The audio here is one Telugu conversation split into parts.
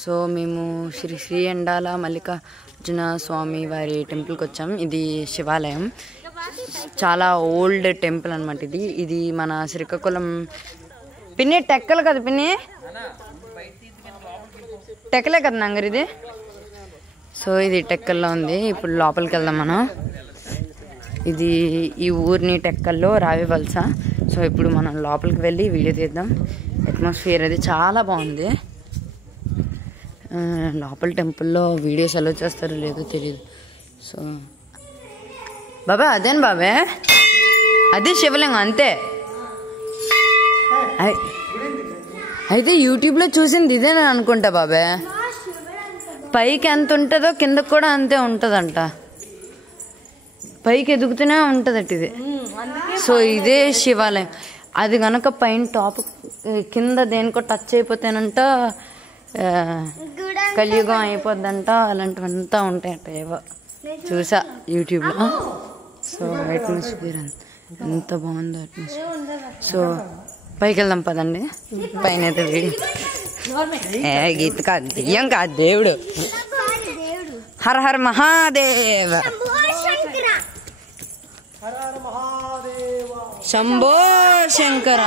సో మేము శ్రీ ఎండాల మల్లికార్జున స్వామి వారి టెంపుల్కి వచ్చాం. ఇది శివాలయం, చాలా ఓల్డ్ టెంపుల్ అనమాట. ఇది మన శ్రీకాకుళం. పిన్ని టెక్కలు కదా, పిన్ని టెక్కలే కదా నంగర్ ఇది. సో ఇది టెక్కల్లో ఉంది. ఇప్పుడు లోపలికి వెళ్దాం మనం. ఇది ఈ ఊరిని టెక్కల్లో రావివలస. సో ఇప్పుడు మనం లోపలికి వెళ్ళి వీడియో తీద్దాం. అట్మాస్ఫియర్ అది చాలా బాగుంది. లోపల టెంపుల్లో వీడియోస్ ఎలా చేస్తారో లేదో తెలియదు. సో బాబా అదేనా బాబే, అది శివలింగం అంతే. అయితే యూట్యూబ్లో చూసింది ఇదేనా అనుకుంటా బాబే. పైకి ఎంత ఉంటుందో కిందకు కూడా అంతే ఉంటుందంట. పైకి ఎదుగుతూనే ఉంటుందట ఇది. సో ఇదే శివాలయం. అది కనుక పైన టాప్ కింద దేనికో టచ్ అయిపోతేనంట కలియుగం అయిపోద్దంట. అలాంటివంతా ఉంటాయట ఏవో చూసా యూట్యూబ్లో. సో అట్మాస్ఫియర్ ఎంత బాగుందో అట్మాస్ఫియర్. సో పైకి వెళ్దాం పదండి. పైన అయితే వీడి గీత కాదు, దెయ్యం కాదు, దేవుడు. హర హర మహాదేవ, శంభో శంకర.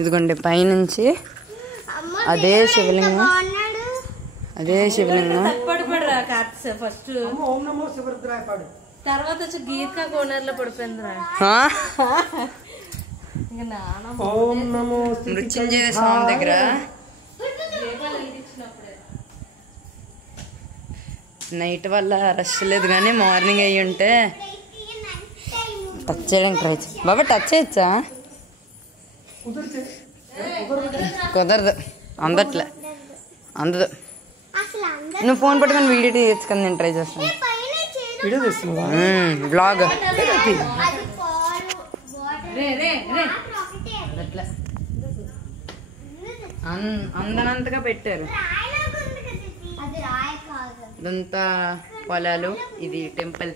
ఇదిగోండి పైనుంచి అదే శివలింగం, అదే శివలింగం. ఫస్ట్ తర్వాత వచ్చి గీత కోనర్లో పడిపోయిందిరా. మృత్యుంజయ స్వామి దగ్గర నైట్ వల్ల రష్ లేదు, కానీ మార్నింగ్ అయ్యి ఉంటే టచ్ చేయడానికి ట్రై చేయి బాబా. టచ్ చేయొచ్చా? కుదరదు, అందట్లే, అందదు. నువ్వు ఫోన్ పట్టుకొని వీడియో తీయచ్చు కదా, నేను ట్రై చేస్తాను. బ్లాగ్ అందనంతగా పెట్టారు. ఇదంతా పొలాలు, ఇది టెంపుల్.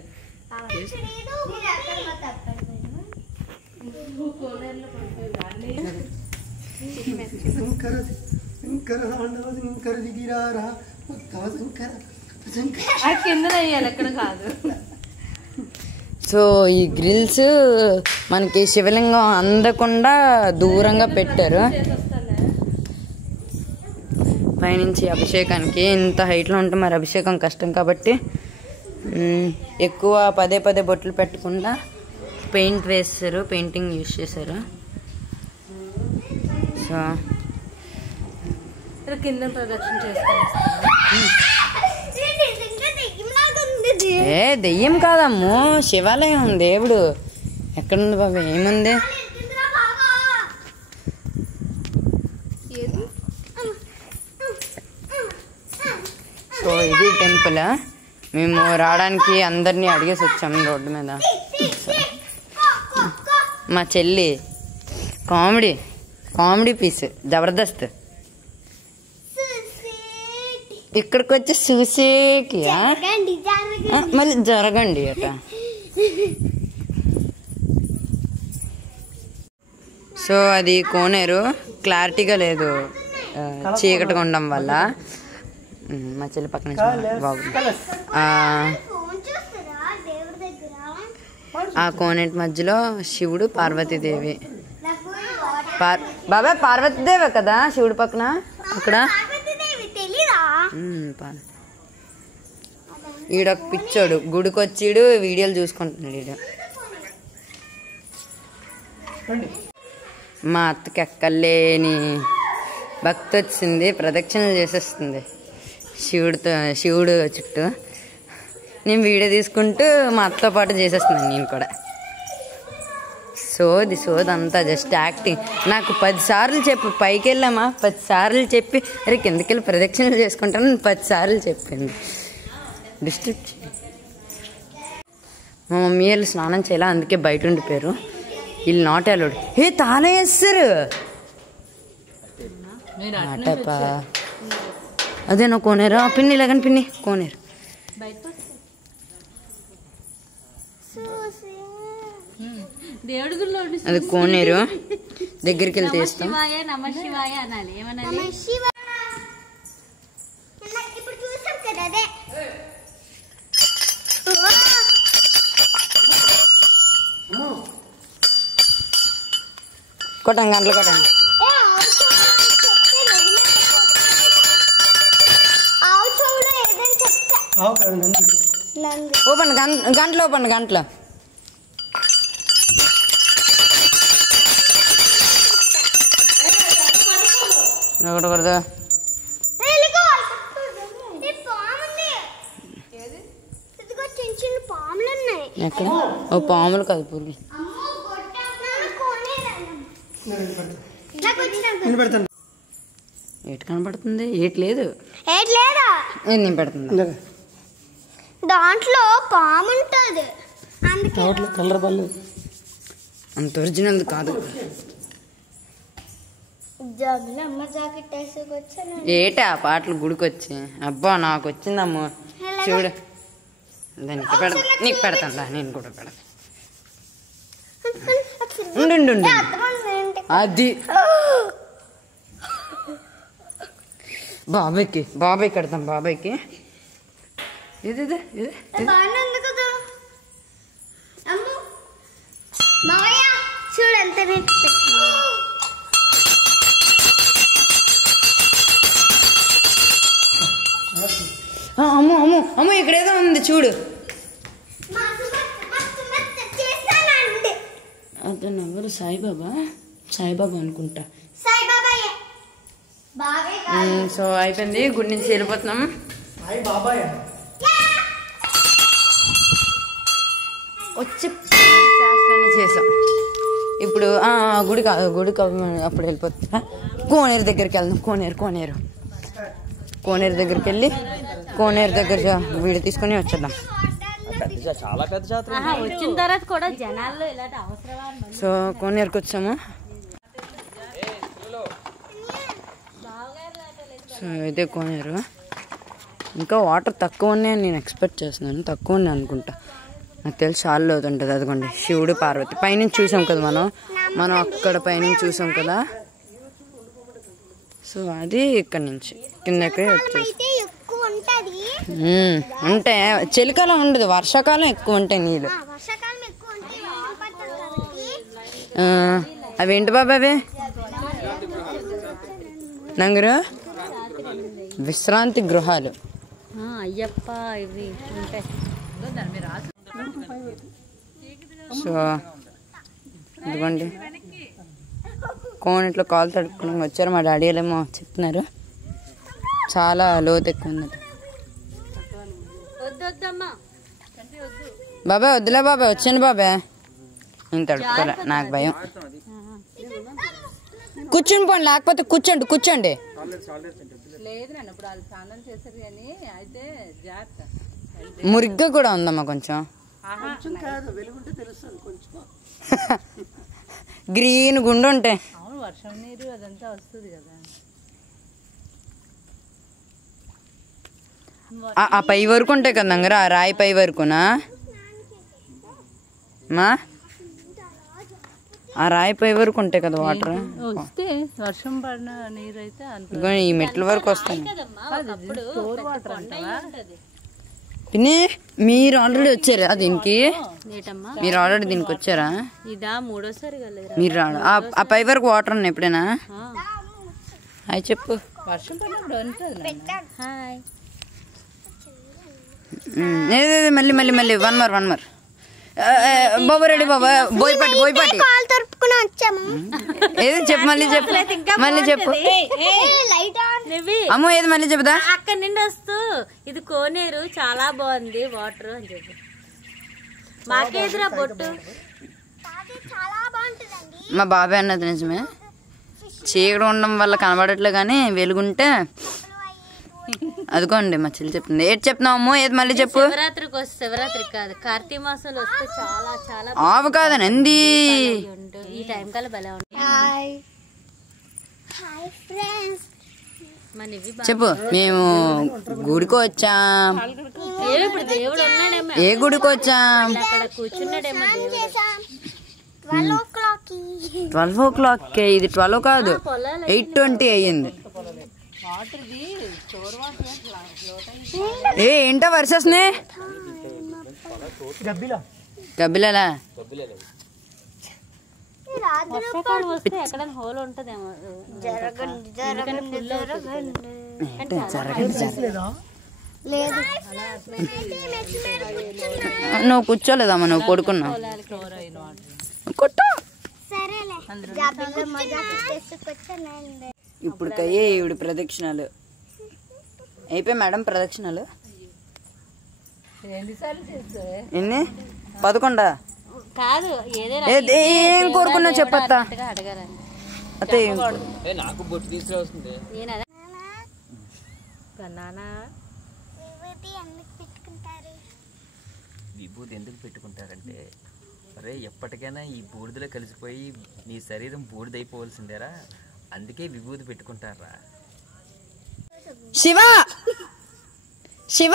సో ఈ గ్రిల్స్ మనకి శివలింగం అందకుండా దూరంగా పెట్టారు. పైనుంచి అభిషేకానికి ఇంత హైట్లో ఉంటే మరి అభిషేకం కష్టం కాబట్టి ఎక్కువ పదే పదే బొట్లు పెట్టకుండా పెయింట్ వేస్తారు, పెయింటింగ్ యూజ్ చేశారు. సో కింద ప్రదక్షిణ చేస్తారు. దెయ్యం కాదమ్మో, శివాలయం, దేవుడు. ఎక్కడుంది బాబా, ఏముంది? సో ఇది టెంపుల్. మేము రావడానికి అందరినీ అడిగేసి వచ్చాము రోడ్డు మీద. మా చెల్లి కామెడీ పీస్, జబర్దస్త్. ఇక్కడికి వచ్చి చూసేకియా, మళ్ళీ జరగండి అట. సో అది కోనేరు, క్లారిటీగా లేదు చీకటిగా ఉండడం వల్ల. మా చెల్లి పక్కన బాబు. ఆ కోనేటి మధ్యలో శివుడు, పార్వతీదేవి. బాబా పార్వతీదేవే కదా శివుడు పక్కన అక్కడ. ఈడొక పిచ్చోడు గుడికి వచ్చిడు వీడియోలు చూసుకుంటున్నాడు. ఈడు మా అత్తకి ఎక్కలేని భక్తి వచ్చింది, ప్రదక్షిణలు చేసేస్తుంది శివుడు చుట్టూ. నేను వీడియో తీసుకుంటూ మా అత్తతో పాటు చేసేస్తున్నాను నేను కూడా. సోది అంతా జస్ట్ యాక్టింగ్. నాకు 10 సార్లు చెప్పి పైకి వెళ్ళామా, 10 సార్లు చెప్పి అరే కిందకి వెళ్ళి ప్రదక్షిణలు చేసుకుంటాను 10 సార్లు చెప్పింది. డిస్టర్బ్. మా మమ్మీ వాళ్ళు స్నానం చేయాలి, అందుకే బయట ఉండిపోయారు. వీళ్ళు నాట్ అలౌడ్. తాళం వేస్తారు అటపా. అదే నా కోనేరు. పిన్ని లేకని పిన్ని కోనేరు. అది కోనేరు. దగ్గరికి వెళ్తే ఇస్తాం. కొట్టండి గంటలు కొట్టండి. ఓపెన్ గంటలు ఓపెన్ గంటలు. కొట్టకూడదు. ఎక్కడ? ఓ పాములు కాదు పురుగు. ఏటి కనపడుతుంది? ఏటి లేదు. నేను పెడుతుంది దాంట్లో పాము ఉంటుంది. కలర్ పర్లేదు, అంత ఒరిజినల్ కాదు. అమ్మ జాకెట్ వేసుకొచ్చాను. ఏటా పాటలు గుడికొచ్చి? అబ్బా నాకు వచ్చిందమ్మ చూడు. దానికి పెడతా, నీకు పెడతాను. నేను కూడా పెడతా. ఉండు అది బాబాయ్కి కడతాం. బాబాయ్కి ఇది చూడంత అమ్మో ఇక్కడేదో ఉంది చూడు. అతను ఎవరు? సాయిబాబా అనుకుంటా. సో అయిపోయింది, గుడి నుంచి వెళ్ళిపోతున్నాం. వచ్చి చేసాం. ఇప్పుడు గుడి అప్పుడు వెళ్ళిపోతా. కోనేరు దగ్గరికి వెళ్దాం. కోనేరు దగ్గరికి వెళ్ళి కోనేరు దగ్గర వీడియో తీసుకొని వచ్చేద్దాం. వచ్చిన తర్వాత కూడా జనాల్లో ఇలాంటి అవసరమా? సో కోనేరుకి వచ్చాము. సో ఇదే కోనేరు. ఇంకా వాటర్ తక్కువ ఉన్నాయని నేను ఎక్స్పెక్ట్ చేస్తున్నాను. తక్కువ ఉన్నాయి అనుకుంటా. నాకు తెలిసి చాలా అవుతుంటుంది. అదిగోండి శివుడు పార్వతి పైనుంచి చూసాం కదా మనం అక్కడ పైనుంచి చూసాం కదా. సో అది ఇక్కడ నుంచి కిందకి వచ్చేసి అంటే చలికాలం ఉండదు, వర్షాకాలం ఎక్కువ ఉంటాయి నీళ్ళు. అవేంటి బాబా అవి? నంగరు విశ్రాంతి గృహాలు. అయ్యప్ప ఇవి ఉంటాయి. సో ఇదిగోండి కోనేట్లో కాలు తడుపుకుని వచ్చారు. మా డాడీ ఏమో చెప్తున్నారు చాలా లోతు ఎక్కువ ఉందట. బాబాయ్ వద్దులే బాబాయ్, వచ్చాను బాబాయ్. నేను తడుపుకోలే, నాకు భయం. కూర్చుని పోండి, లేకపోతే కూర్చోండి. మురిగ్గా కూడా ఉందమ్మా కొంచెం. గ్రీన్ గుండు ఉంటే వర్షం నీరు అదంతా వస్తుంది కదా. ఆ పై వరకు ఉంటాయి కదా నంగర, ఆ రాయి పై వరకునా మా? ఆ రాయి పై వరకు ఉంటాయి కదా వాటర్. వస్తే వర్షం పడిన నీరు అయితే ఈ మెట్ల వరకు వస్తాయి. పిన్ని మీరు ఆల్రెడీ వచ్చారా దీనికి? మీరు ఆల్రెడీ దీనికి వచ్చారా? ఇదా మూడోసారి మీరు రాడు. ఆ పై వరకు వాటర్ ఉన్నాయి ఎప్పుడైనా? హాయ్ చెప్పు. వర్షం పడినప్పుడు ఉంటుంది. హాయ్. మళ్ళీ వన్ మోర్ బాబా రెడీ బాబా. బోయపాటి ఏది చెప్పు, మళ్ళీ చెప్పు అమ్మో. ఏది మళ్ళీ చెప్పుదా? అక్కడ నుండి వస్తూ ఇది కోనేరు చాలా బాగుంది వాటర్ అని చెప్పి మాకేదిరా బొట్టు. మా బాబాయ్ అన్నది నిజమే. చీకటి ఉండడం వల్ల కనబడట్లే కానీ వెలుగుంటే అదిగోండి మా చెల్లి చెప్తుంది. ఏది చెప్తున్నావు అమ్మో? ఏది మళ్ళీ చెప్పు. శివరాత్రికి వస్తే, శివరాత్రికి కాదు కార్తీక మాసంలో వస్తే చాలా చాలా ఆవు కాదని ఎంది ఈ టైం కల్లా భలే ఉంటుంది. చెప్పు. మేము గుడికి వచ్చాం. ఇప్పుడు దేవుడు ఉన్నాడేమో. ఏ గుడికి వచ్చాం? అక్కడ కూర్చున్నాడేమో దేవుడు. 12 o'clock. ఇది 12 కాదు, 8:20 అయ్యింది. ఏంటో వర్షేస్తున్నాయి. గబ్బిలాలా వర్షాకాలం వస్తే ఎక్కడైనా హోల్ ఉంటదేమో ఎందుకంటే full అవుతుంది. లేదు నువ్వు కూర్చోలేదమ్మా, నువ్వు పడుకున్నావు. కొట్టు. సరేలే జాబిల్లో మజాకి చేసుకొచ్చానండి. ఇప్పుడు కయ్యే ఈవిడ ప్రదక్షిణాలు అయిపోయి మేడం. ప్రదక్షిణాలు ఎన్ని? 11 కాదు ఏదైనా ఏం కోరుకున్నావు చెప్పత్తా. అడగాలని అతే నాకు బొట్టు తీసుకురావుతుంది. విభూతి ఎందుకు పెట్టుకుంటారంటే, అరే ఎప్పటికైనా ఈ బూడిదలో కలిసిపోయి నీ శరీరం బూడిదైపోవలసిందేరా, అందుకే విభూతి పెట్టుకుంటారా. శివ శివ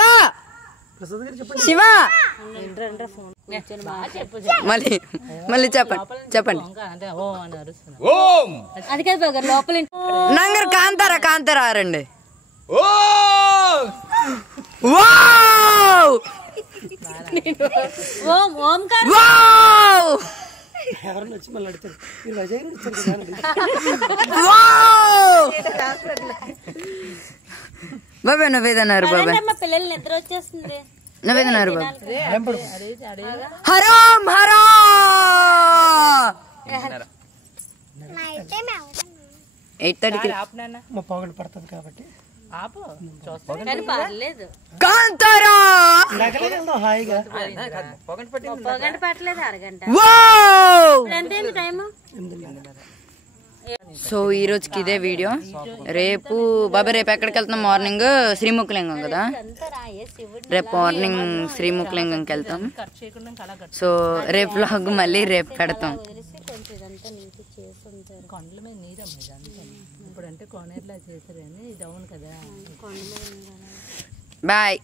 శివ మళ్ళీ మళ్ళీ చెప్పండి. అది కాదు బాగా లోపల నంగర్ కాంతారా కాంతారా రండి. ఓం ఓంకార్ ఎవరన్నా వచ్చి మళ్ళీ అడుగుతారు, మీరు వైజాగ్ నుంచి బాబా నువ్వేదన్నారు బాబా? మా పిల్లలు నిద్ర వచ్చేస్తుంది. నువ్వేదన్నారు బాబా? హరాం హరా 8:30కి మా పొగలు పడుతుంది కాబట్టి కానీ పర్లేదు కాంతారా వెళ్దాం హాయిగా. పొగంట పట్టలేదు అరగంట. ఎంతైంది టైము? సో ఈ రోజుకి ఇదే వీడియో. రేపు బాబా రేపు ఎక్కడికి వెళ్తున్నాం? మార్నింగ్ శ్రీముఖలింగం కదా, రేపు మార్నింగ్ శ్రీముఖలింగంకి వెళ్తాం. సో రేపు వ్లాగ్ మళ్ళీ రేపు పెడతాం. కొండల మీద నీరమ్మ ఇదంతా ఇప్పుడు అంటే కోనేరులా చేశారని డౌన్ కదా. బాయ్.